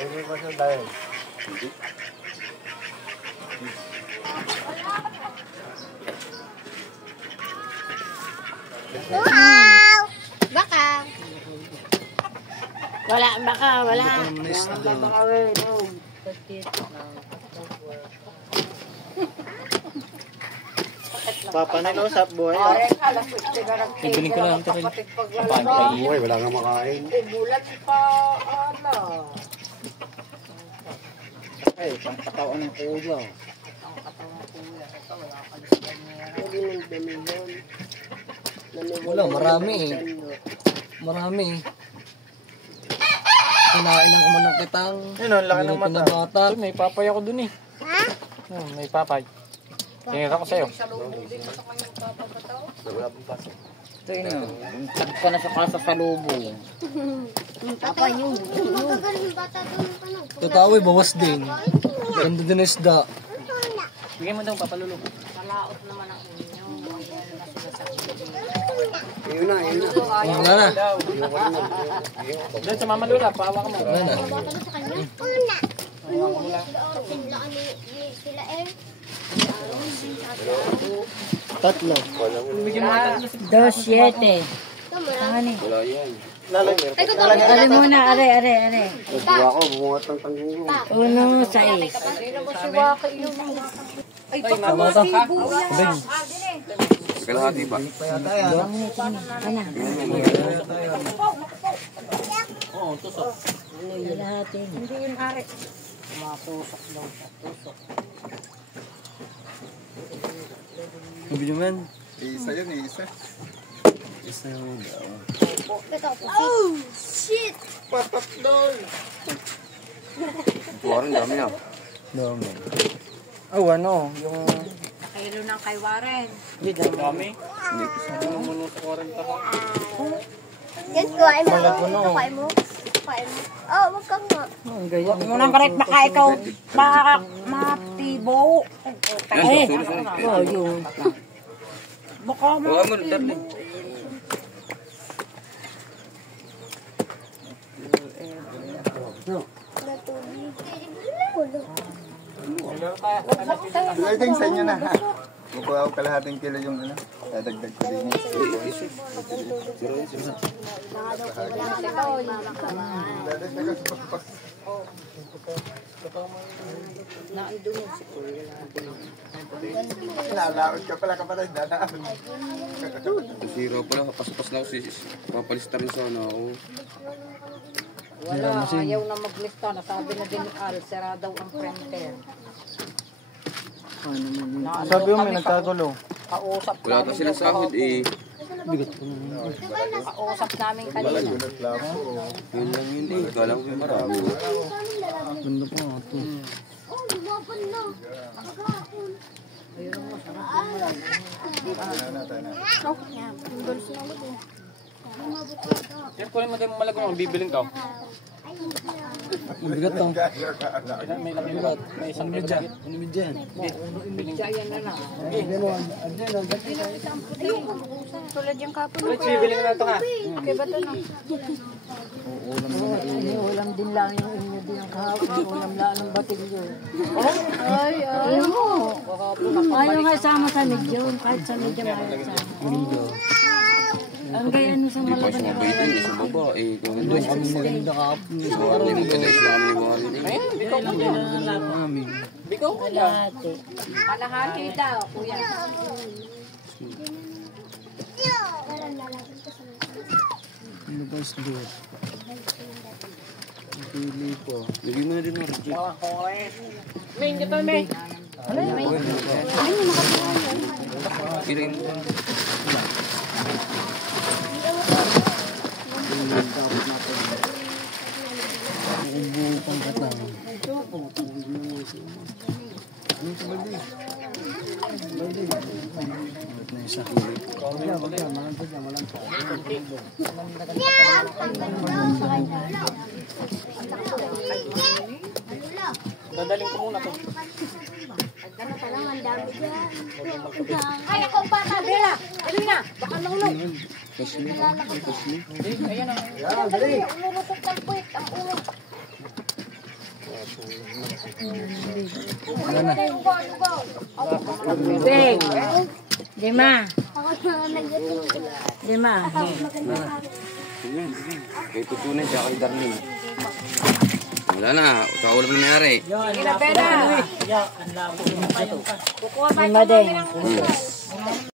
May ba siya dahil? Wow! Baka. Wala, baka, wala. Papa na usap boy. Ibiling ko lang ito rin. Apaan ka iyo? Boy, wala nga makain. Bulat pa, ano. Ay, pangkatawan ng kuya. Wala, marami eh. Marami eh. Kinain ang kumanang kitang. Yun, ang laki ng mata. Pinabata. May papay ako dun eh. Ha? May papay. Tingin ako sa'yo. Ito yun. Tag ka na sa kasa sa lubo. Papa yun. Magagaling bata doon pa no. Totoo eh, bawas din. Ganda din ang isda. Bigay mo daw papalulo. Malaot naman ang inyo. Yun na. Wala na. Doon sa Mama Lula, paawa ka mo. Wala na. Bata doon sa kanya. Una. Sila sila eh. Tatlo. Bigyan mo na. 2-7. Marami. Wala yan. Are muna, are. Nagbuwa ko, bumungat ng tanggung. 1-6. Ay, Tama ito. Sabing. Kalahati ba? Oo, tusok. Hindi yun, are. Matusok daw siya. Tusok. Sabi naman. Isa yun, isa. Isa yung daw. Oh, shit. Patak doon. Buwarin, dami na. Dami. Oh, ano? Yung... Kailo ng kay Warren. Hindi, dami. Hindi ko sabi mo muna sa 40 ka. Yan, kuhain mo. Malag mo, no? Kuhain mo. Kuhain mo. Oh, wag kang nga. Huwag mo nang correct baka ikaw matibo. Ay, oh, yun. Baka mo. Buwa mo, dami. Pwedeng sa inyo na ha. Kukuha ko kalahating kilo yung ano. Dadagdag ko din. Nalaot ka pala kapatid. Zero pala, pasapas na ako papalistar na sana ako. Wala, ayaw na maglista. Nasabi na din ni Al, sira daw ang printer. Sabi mo, may nagkagulo. Kausap Wala ka sila sahod eh. Kausap namin kanina. Yun lang yun eh. Kala ko yung marami. Ganda pa nga ito. Oh, lumaban na. Maghapon. Yan, kunin mo tayo malago mo. Bibiling ka. Mabigat lang. May bigat. May isang bigat. Ano ba dyan? Kaya na na. Tulad yung kapon. Ulit, bibiling na ito ha. Okay ba ito no? Ulam din lang yung inyo din ang kahapon. Ulam lang ng batilyo. Ay, ay. Ayaw nga sama sa medyo. Kahit sa medyo ayaw sama. Ang gaya nung sa Di ba malaban. sumabay ito yung sa baba eh. Kung ano Doon kami maganda kahapon. Pinay sa mga liwanag eh. Ayun, bikaw mo yan. Bikaw mo yan. Kalahati. Kalahati daw, kuya. Ano ba isda? Pili po. Lagyan mo na din ng reject. May, hindi pa may. Kirin mo. Ubo pang katang. Na isa. Dadaling ko muna to. Ano pa lang, ang dami dyan. Ay, ako pa, Bella. Dali na. Baka nulog. Kasli. Kasli. Ayan na. Dali, umurutok ng puwit ang ulo. na. Big. Lima. Ako na nag-itim. Lima. Sige. Kay Tutunay, siya kay Darlene. Wala na. Sa ulam na mayari. Lima din.